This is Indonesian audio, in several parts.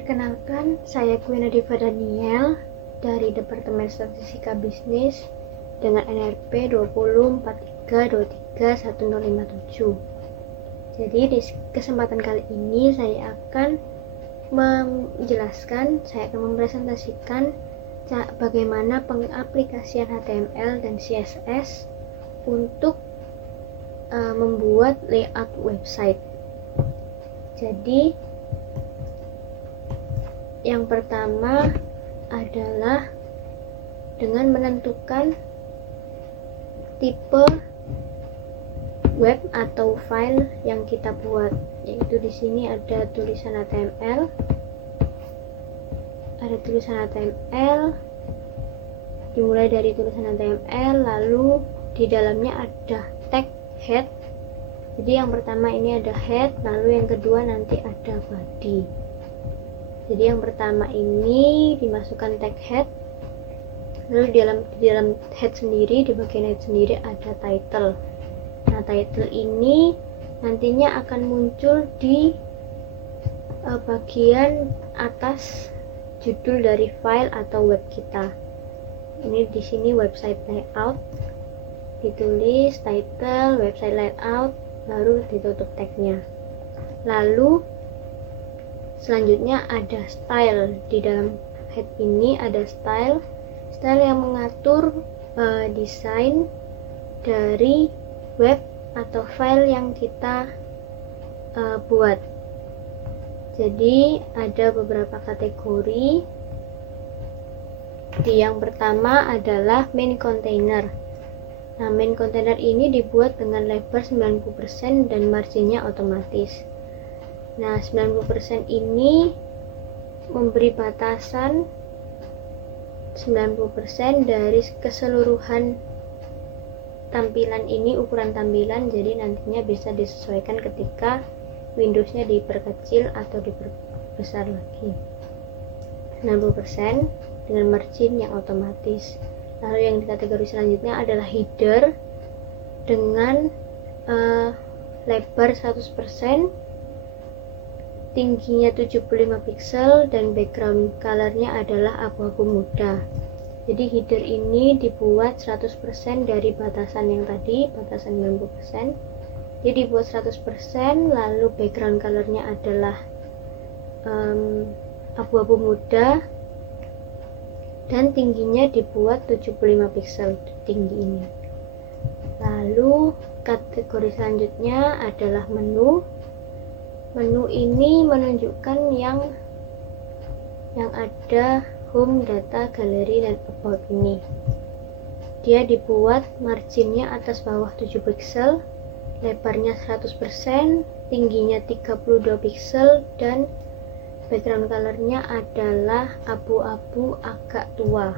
Perkenalkan, saya Queen Adifa Daniel dari Departemen Statistika Bisnis dengan NRP 2043231057. Jadi di kesempatan kali ini saya akan mempresentasikan bagaimana pengaplikasian HTML dan CSS untuk membuat layout website. Jadi yang pertama adalah dengan menentukan tipe web atau file yang kita buat, yaitu di sini ada tulisan HTML, dimulai dari tulisan HTML, lalu di dalamnya ada tag head. Jadi yang pertama ini ada head, lalu yang kedua nanti ada body. Jadi yang pertama ini dimasukkan tag head, lalu di dalam head sendiri, di bagian head sendiri ada title. Nah, title ini nantinya akan muncul di bagian atas judul dari file atau web kita. Ini di sini website layout, ditulis title website layout, baru ditutup tagnya. Lalu selanjutnya ada style. Di dalam head ini ada style yang mengatur desain dari web atau file yang kita buat. Jadi ada beberapa kategori. Yang pertama adalah main container. Nah, main container ini dibuat dengan lebar 90% dan marginnya otomatis. Nah, 90% ini memberi batasan 90% dari keseluruhan tampilan ini, ukuran tampilan, jadi nantinya bisa disesuaikan ketika Windowsnya diperkecil atau diperbesar lagi. 90% dengan margin yang otomatis. Lalu yang di kategori selanjutnya adalah header dengan lebar 100%, tingginya 75 pixel, dan background colornya adalah abu-abu muda. Jadi header ini dibuat 100% dari batasan yang tadi, batasan 90%. Jadi dibuat 100%, lalu background colornya adalah abu-abu muda, dan tingginya dibuat 75 pixel tinggi ini. Lalu kategori selanjutnya adalah menu. Menu ini menunjukkan yang ada home, data, galeri, dan about ini. Dia dibuat marginnya atas bawah 7 pixel, lebarnya 100%, tingginya 32 pixel, dan background colornya adalah abu-abu agak tua.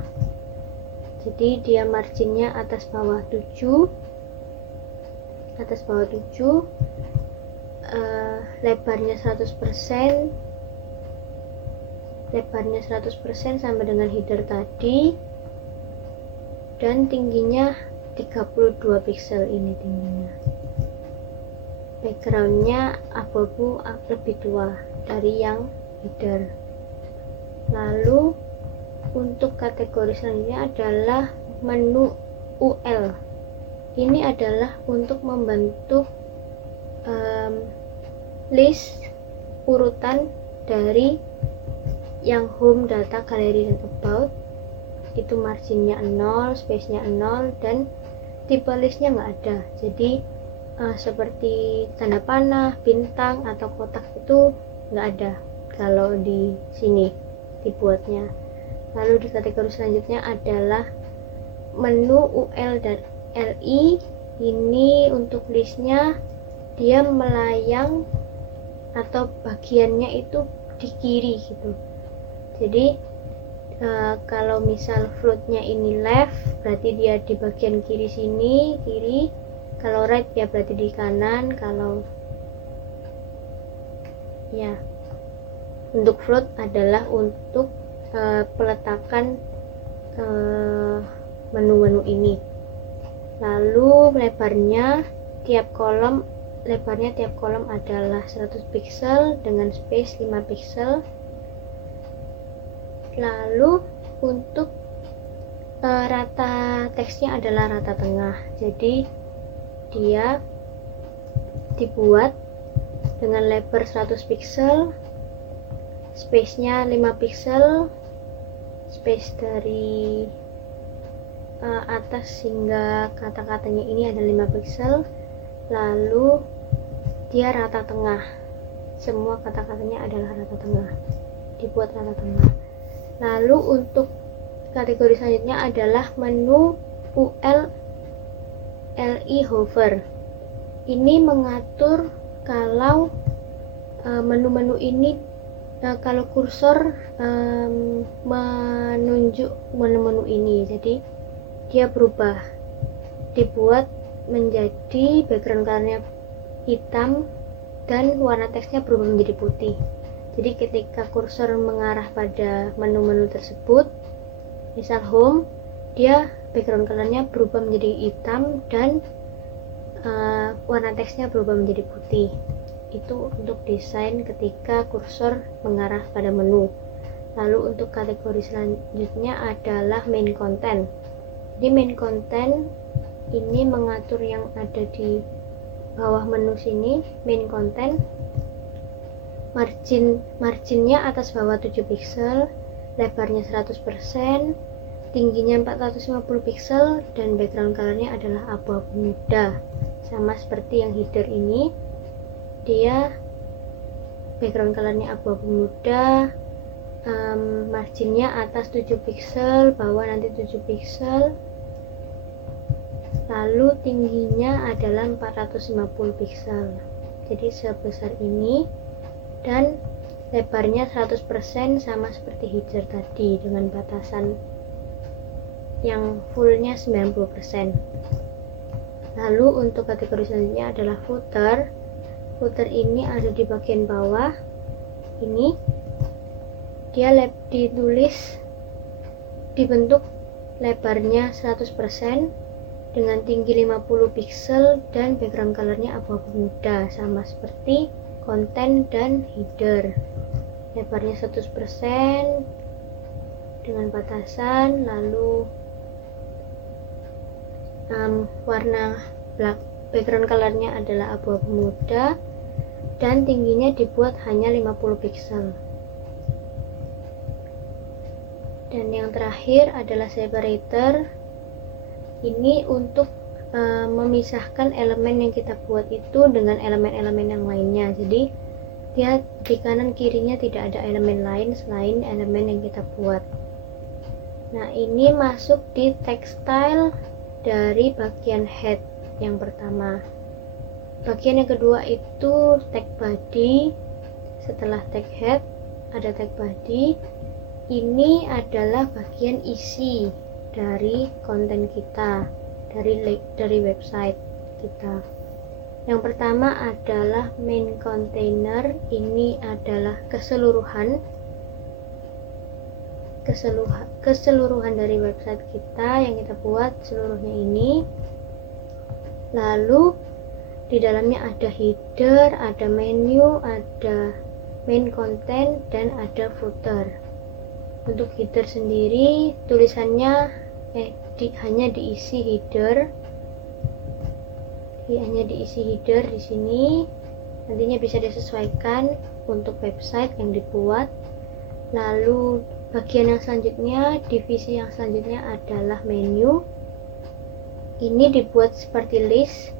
Jadi dia marginnya atas bawah 7, lebarnya 100% sama dengan header tadi, dan tingginya 32 pixel ini tingginya. Backgroundnya abu-abu lebih tua dari yang header. Lalu untuk kategori selanjutnya adalah menu UL. Ini adalah untuk membentuk list urutan dari yang home, data, galeri, dan about. Itu marginnya 0, space-nya 0, dan tipe listnya nggak ada. Jadi seperti tanda panah, bintang, atau kotak itu nggak ada kalau di sini dibuatnya. Lalu di kategori selanjutnya adalah menu UL dan LI. Ini untuk listnya dia melayang atau bagiannya itu di kiri gitu. Jadi kalau misal floatnya ini left, berarti dia di bagian kiri sini, kiri. Kalau right ya berarti di kanan. Kalau ya, untuk float adalah untuk peletakan menu-menu ini. Lalu lebarnya tiap kolom adalah 100 pixel dengan space 5 pixel. Lalu untuk rata teksnya adalah rata tengah, jadi dia dibuat dengan lebar 100 pixel, space-nya 5 pixel, space dari atas hingga kata-katanya ini ada 5 pixel. Lalu dia rata tengah, semua kata-katanya adalah rata tengah, dibuat rata tengah. Lalu untuk kategori selanjutnya adalah menu UL LI hover. Ini mengatur kalau menu-menu ini kalau kursor menunjuk menu-menu ini, jadi dia berubah, dibuat menjadi background colornya hitam dan warna teksnya berubah menjadi putih. Jadi ketika kursor mengarah pada menu-menu tersebut, misal home, dia background colornya berubah menjadi hitam dan warna teksnya berubah menjadi putih. Itu untuk desain ketika kursor mengarah pada menu. Lalu untuk kategori selanjutnya adalah main content. Di main content ini mengatur yang ada di bawah menu sini. Main content marginnya atas bawah 7 pixel, lebarnya 100%, tingginya 450 pixel, dan background colornya adalah abu-abu muda, sama seperti yang header ini. Dia background colornya abu-abu muda, marginnya atas 7 pixel, bawah nanti 7 pixel, lalu tingginya adalah 450 pixel, jadi sebesar ini, dan lebarnya 100% sama seperti header tadi dengan batasan yang fullnya 90%. Lalu untuk kategori selanjutnya adalah footer. Footer ini ada di bagian bawah ini, dia ditulis dibentuk lebarnya 100% dengan tinggi 50 pixel dan background colornya abu-abu muda, sama seperti konten dan header. Lebarnya 100% dengan batasan, lalu warna background colornya adalah abu-abu muda dan tingginya dibuat hanya 50 pixel. Dan yang terakhir adalah separator. Ini untuk memisahkan elemen yang kita buat itu dengan elemen-elemen yang lainnya. Jadi dia di kanan kirinya tidak ada elemen lain selain elemen yang kita buat. Nah, ini masuk di text style dari bagian head yang pertama. Bagian yang kedua itu tag body. Setelah tag head ada tag body. Ini adalah bagian isi dari konten kita, dari website kita. Yang pertama adalah main container. Ini adalah keseluruhan dari website kita yang kita buat seluruhnya ini. Lalu di dalamnya ada header, ada menu, ada main content, dan ada footer. Untuk header sendiri tulisannya hanya diisi header. Hanya diisi header di sini. Nantinya bisa disesuaikan untuk website yang dibuat. Lalu bagian yang selanjutnya, divisi yang selanjutnya adalah menu. Ini dibuat seperti list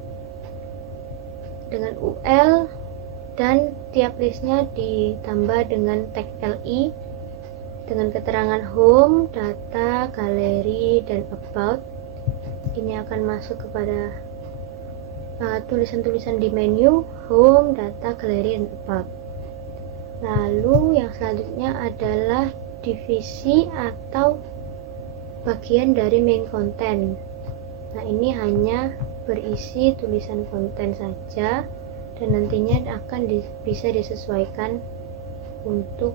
dengan UL, dan tiap listnya ditambah dengan tag LI dengan keterangan home, data, galeri, dan about. Ini akan masuk kepada tulisan-tulisan di menu, home, data, galeri, dan about. Lalu yang selanjutnya adalah divisi atau bagian dari main content. Nah, ini hanya berisi tulisan konten saja dan nantinya akan bisa disesuaikan untuk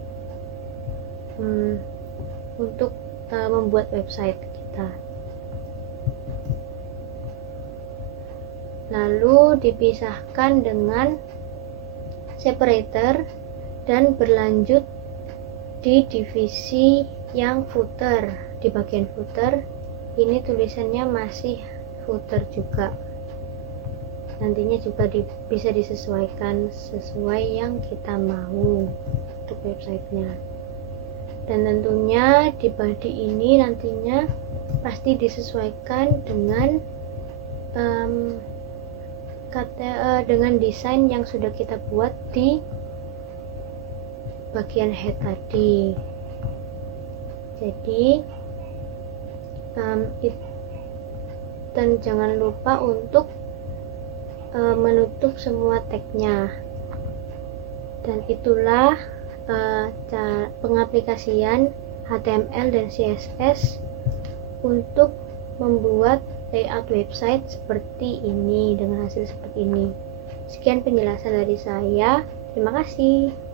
membuat website kita. Lalu dipisahkan dengan separator dan berlanjut di divisi yang footer. Di bagian footer ini tulisannya masih footer juga, nantinya juga bisa disesuaikan sesuai yang kita mau untuk websitenya. Dan tentunya di body ini nantinya pasti disesuaikan dengan dengan desain yang sudah kita buat di bagian head tadi. Jadi dan jangan lupa untuk menutup semua tagnya. Dan itulah pengaplikasian HTML dan CSS untuk membuat layout website seperti ini dengan hasil seperti ini. Sekian penjelasan dari saya. Terima kasih.